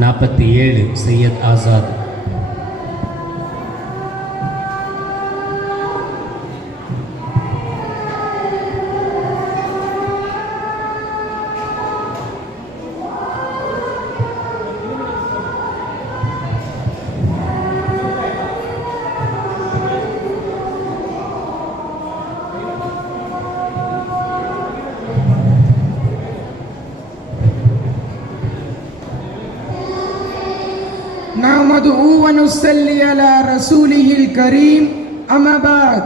நாற்பத்தி ஏழு சையத் ஆசாத். نحمده ونصلي على رسوله الكريم أما بعد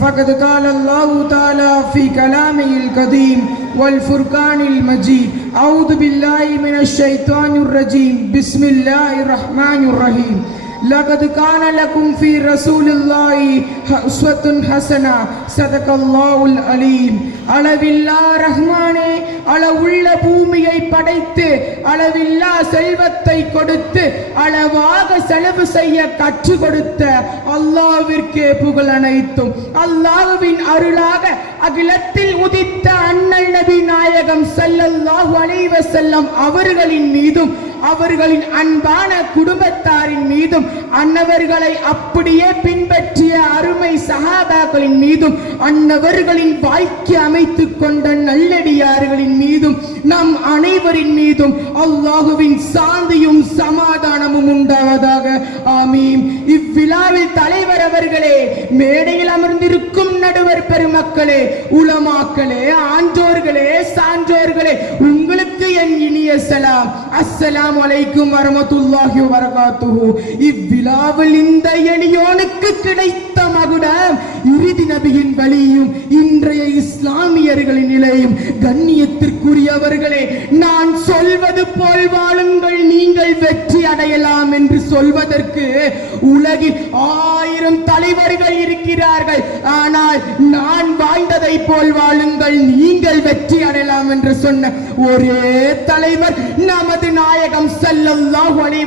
فقد قال الله تعالى في كلامه القديم والفرقان المجيد أعوذ بالله من الشيطان الرجيم. بسم الله الرحمن الرحيم. لقد كان لكم في رسول الله أسوة حسنة صدق الله العليم அளவில்லா ரஹ்மானே அளவுள்ள பூமியை படைத்து அளவில்லா செல்வத்தை கொடுத்து அளவாக செலவு செய்ய கற்றுக் கொடுத்த அல்லாவிற்கே புகழ் அனைத்தும் அல்லாஹ்வின் அருளாக அகிலத்தில் உதித்த அண்ணல் நபி நாயகம் ஸல்லல்லாஹு அலைஹி வஸல்லம் அவர்களின் மீதும் அவர்களின் அன்பான குடும்பத்தாரின் மீதும் அன்னவர்களை அப்படியே பின்பற்றிய அருமை சகாபாக்களின் மீதும் அன்னவர்களின் வாழ்க்கை அமைத்துக் கொண்ட நல்லடியார்களின் மீதும் நம் அனைவரின் மீதும் அல்லாஹுவின் சாந்தியும் சமாதானமும் உண்டாவதாக. ஆமீன். இவ்விழாவில் தலைவர் அவர்களே மேடையில் அமர்ந்திருக்கும் நடுவர் பெருமக்களே உளமாக்களே ஆன்றோர்களே சான்றோர்களே உங்களுக்கு என் இனிய சலாம் அஸ்ஸலாமு வலைக்கும் வரமத்துல்லாஹி வரகாத்துஹு இவ்விழாவில் இந்த எளியோனுக்கு கிடைத்த மகுடம் இறுதி நபியின் வழியும் இன்றைய இஸ்லாமியர்களின் நிலையும் கண்ணியத்திற்குரியவர்களே நான் சொல்வது போல் வாழுங்கள் நீங்கள் வெற்றி அடையலாம் என்று சொல்வதற்கு உலகில் ஆயிரம் தலைவர்கள் இருக்கிறார்கள். ஆனால் நான் வாழ்ந்ததை போல் வாழுங்கள் நீங்கள் வெற்றி அடையலாம் என்று சொன்ன ஒரே தலைவர் நமது நாயகம் ஸல்லல்லாஹு அலைஹி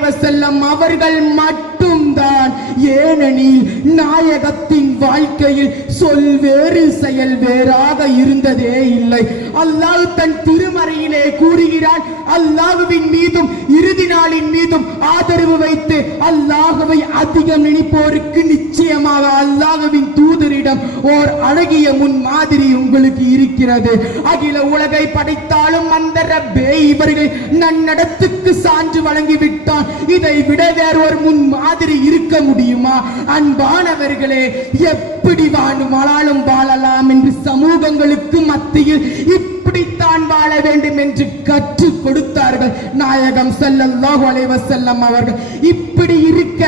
அவர்கள் மட்டும். ஏனெனில் நாயகத்தின் வாழ்க்கையில் சொல் வேறு செயல் வேறாக இருந்ததே இல்லை. அல்லாஹ் தன் திருமறையிலே கூறுகிறான் அல்லாஹுவின் மீதும் இறுதி நாளின் மீதும் ஆதரவு வைத்து அல்லாஹுவை அதிகம் நினைப்போருக்கு நிச்சயமாக அல்லாஹுவின் தூதரிடம் ஓர் அழகிய முன் மாதிரி உங்களுக்கு இருக்கிறது. அகில உலகை படைத்தாலும் அந்த ரப்பே இவர்கள் நன்னடத்துக்கு சான்று வழங்கி விட்டான் இதை விட வேறு ஒரு முன் மாதிரி இருக்க முடியுமா? அன்பானவர்களே எப்படி வாழும் வாழலாம் என்று சமூகங்களுக்கு மத்தியில் இப்படித்தான் வாழ வேண்டும் என்று கற்றுக் கொடுத்தார்கள். நாயகம் ஸல்லல்லாஹு அலைஹி செல்லம் அவர்கள். இப்படி இருக்க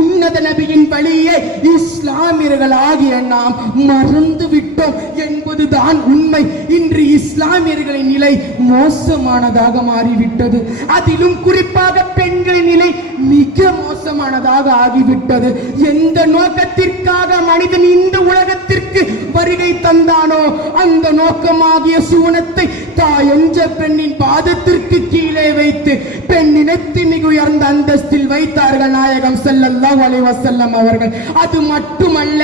உன்னத நபியின் வழியை இஸ்லாமியர்களாகிய நாம் மறந்து விட்டோம் என்பதுதான் உண்மை. இன்று இஸ்லாமியர்களின் நிலை மோசமானதாக மாறிவிட்டது. அதிலும் குறிப்பாக பெண்களின் நிலை மிக மோசமானதாக ஆகிவிட்டது. எந்த நோக்கத்திற்காக மனிதன் இந்த உலகத்திற்கு வருகை தந்தானோ அந்த நோக்கமாகிய சூனத்தை தாய் என்ற பெண்ணின் பாதத்திற்கு கீழே வைத்து பெண் மிக உயர்ந்த அந்தஸ்தில் வைத்தார்கள் நாயகம் செல்லல்லா அலைஹி வஸல்லம் அவர்கள். அது மட்டுமல்ல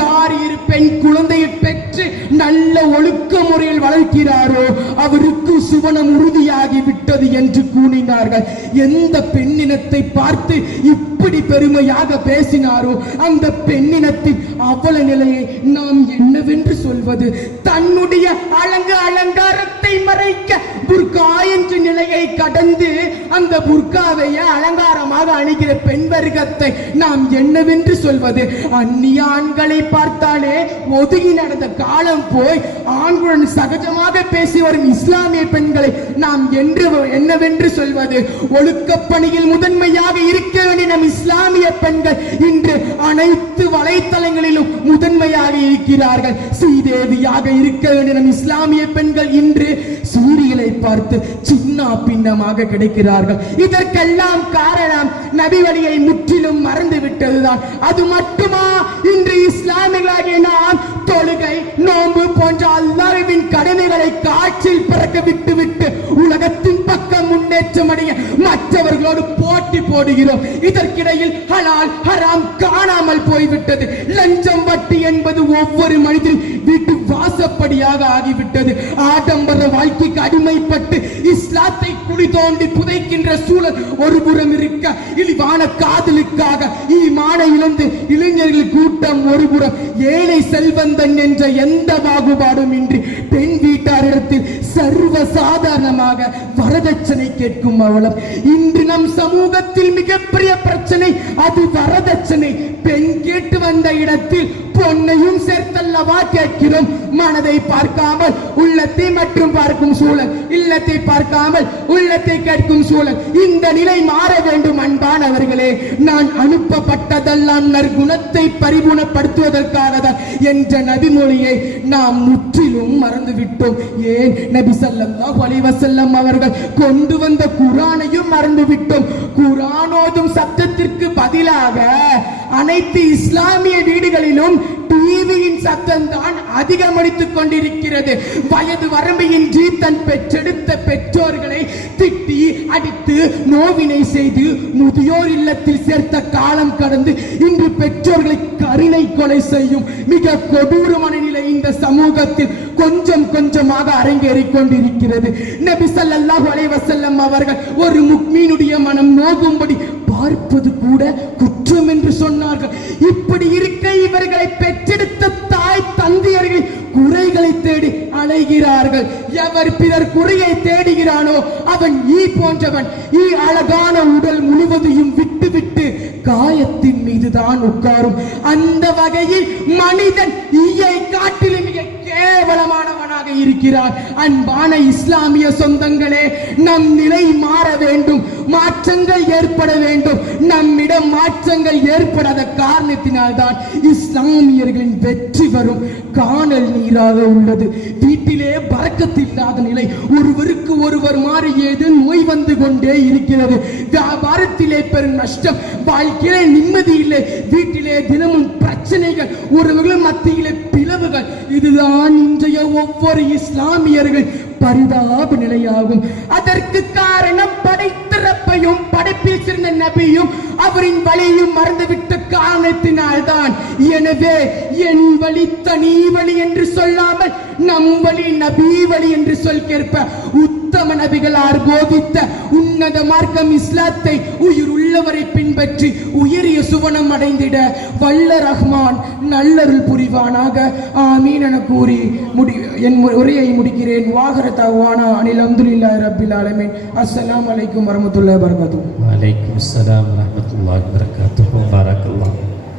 யார் இரு பெண் குழந்தையை பெற்று நல்ல ஒழுக்க முறையில் வளர்க்கிறாரோ அவருக்கு சுவனம் உறுதியாகி விட்டது என்று கூறினார்கள். எந்த பெண்ணினத்தை பார்த்து இப்ப இப்படி பெருமையாக பேசினாரோ அந்த பெண்ணினத்தின் அவல நிலையை நாம் என்னவென்று சொல்வது? தன்னுடைய அலங்க அலங்காரத்தை மறைக்க புர்கா என்ற நிலையை கடந்து அந்த புர்காவையே அலங்காரமாக அணிகிற பெண் வர்க்கத்தை நாம் என்னவென்று சொல்வது? அந்நிய ஆண்களை பார்த்தாலே ஒதுங்கி நடந்த காலம் போய் ஆண்களுடன் சகஜமாக பேசி வரும் இஸ்லாமிய பெண்களை நாம் என்று என்னவென்று சொல்வது? ஒழுக்கப்பணியில் முதன்மையாக இருக்க வேண்டிய நம் இஸ்லாமிய பெண்கள் இன்று அனைத்து வலைத்தளங்களிலும் முதன்மையாக இருக்கிறார்கள். ஸ்ரீதேவியாக இருக்க வேண்டிய நம் இஸ்லாமிய பெண்கள் இன்று சூரியனை பார்த்து சின்ன பின்னமாக கிடைக்கிறார்கள். இதற்கெல்லாம் காரணம் நபிவழியை முற்றிலும் மறந்து விட்டதுதான் அது மட்டுமா? இன்று இஸ்லாமியர்களாகிய நான் தொழுகை நோன்பு போன்ற அல்லாவின் கடமைகளை காற்றில் பிறக்க விட்டுவிட்டு உலகத்தின் பக்கம் முன்னேற்றம் அடைய மற்றவர்களோடு போட்டி போடுகிறோம். இதற்கிடையில் ஹலால் ஹராம் காணாமல் போய்விட்டது. லஞ்சம் வட்டி என்பது ஒவ்வொரு மனிதன் வீட்டு வாசப்படியாக ஆகிவிட்டது. ஆடம்பர வாழ்க்கைக்கு அடிமைப்பட்டு இஸ்லாத்தை குழி தோண்டி புதைக்கின்ற சூழல் ஒரு புறம் இருக்க இழிவான காதலுக்காக ஈமான இழந்து இளைஞர்கள் கூட்டம் ஒரு புறம். ஏழை செல்வந்தன் என்ற எந்த பாகுபாடும் இன்றி பெண் வீட்டாரிடத்தில் சர்வ சாதாரணமாக வரதட்சணை கேட்கும் அவலம். இன்று நம் சமூகத்தில் மிகப்பெரிய பிரச்சனை அது வரதட்சணை. பெண் கேட்டு வந்த இடத்தில் பொன்னையும் சேர்த்தல்லவா கேட்கிறோம். மனதை பார்க்காமல் உள்ளத்தை மட்டும் பார்க்கும் சூழல். இல்லத்தை பார்க்காமல் உள்ளத்தை கேட்கும் சூழல். இந்த நிலை மாற வேண்டும் அன்பானவர்களே நான் அனுப்பப்பட்டதெல்லாம் நற்குணத்தை பரிபூர்ணப்படுத்துவதற்காக தான் என்ற நபிமொழியை நாம் முற்றிலும் மறந்துவிட்டோம். ஏன்? நபி ஸல்லல்லாஹு அலைஹி அவர்கள் கொண்டு வந்த குரானையும் மறந்துவிட்டோம். குரானோதும் சப்தத்திற்கு பதிலாக அனைத்து இஸ்லாமிய வீடுகளிலும் டிவியின் சத்தம் தான் அதிகமடித்துக் கொண்டிருக்கிறது. வயது வரம்பையின்றி தன் பெற்றெடுத்த பெற்றோர்களை திட்டி அடித்து நோவினை செய்து முதியோர் இல்லத்தில் சேர்த்த காலம் கடந்து இன்று பெற்றோர்களை கருணை கொலை செய்யும் மிக கொடூரமான நிலை இந்த சமூகத்தில் கொஞ்சம் கொஞ்சமாக அரங்கேறிக் கொண்டிருக்கிறது. நபி ஸல்லல்லாஹு அலைவசல்லம் அவர்கள் ஒரு முக்மீனுடைய மனம் நோகும்படி பார்ப்பது கூட குற்றம் என்று சொன்னார்கள். இப்படி இருக்க இவர்களை பெற்றெடுத்த தாய் தந்தையர்கள் குறைகளை தேடி அலைகிறார்கள். எவர் பிறர் குறையை தேடுகிறானோ அவன் ஈ போன்றவன். ஈ அழகான உடல் முழுவதையும் விட்டுவிட்டு காயத்தின் மீதுதான் உட்காரும். அந்த வகையில் மனிதன் ஈயை காட்டிலும் மிக கேவலமானவனாக இருக்கிறார். அன்பான இஸ்லாமிய சொந்தங்களே நம் நிலை மாற வேண்டும். மாற்றங்கள் ஏற்பட வேண்டும். நம்மிடம் மாற்றங்கள் ஏற்படாத காரணத்தினால்தான் இஸ்லாமியர்களின் வெற்றி வரும். காணல் நீராக உள்ளது. வீட்டிலே பறக்கத்து இல்லாத நிலை. ஒருவருக்கு ஒருவர் மாறி ஏது நோய் வந்து கொண்டே இருக்கிறது. வியாபாரத்திலே பெரும் நஷ்டம். வாழ்க்கையிலே நிம்மதி இல்லை. வீட்டிலே தினமும் பிரச்சனைகள். ஒருவர்களும் மத்தியிலே இதுதான் இன்றைய ஒவ்வொரு இஸ்லாமியர்கள் பரிதாப நிலையாகும். அதற்கு காரணம் படைத்திறப்பையும் படைப்பில் சிறந்த நபியும் அவரின் வழியும் மறந்துவிட்ட காரணத்தினால்தான். எனவே என் வழி தனி வழி என்று சொல்லாமல் நம் வழி நபி வழி என்று சொல் கேற்ப உத்தம நபிகளார் போதித்த உன்னத மார்க்கம் இஸ்லாத்தை உயிர் உள்ளவரை பின்பற்றி உயரிய சுவனம் அடைந்திட வல்ல ரஹ்மான் நல்லருள் புரிவானாக. ஆமீன் என கூறி முடி என் உரையை முடிக்கிறேன். வாகர தவானா அனில் அம்துல்லா ரபில் ஆலமீன். அஸ்லாம் வலைக்கும் வரமத்துல்லா வபரகாத்துஹு. வலைக்கும் அஸ்லாம் வரமத்துல்லா வரகாத்து வபரகாத்துஹு